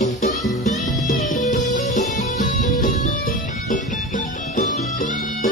Thank you.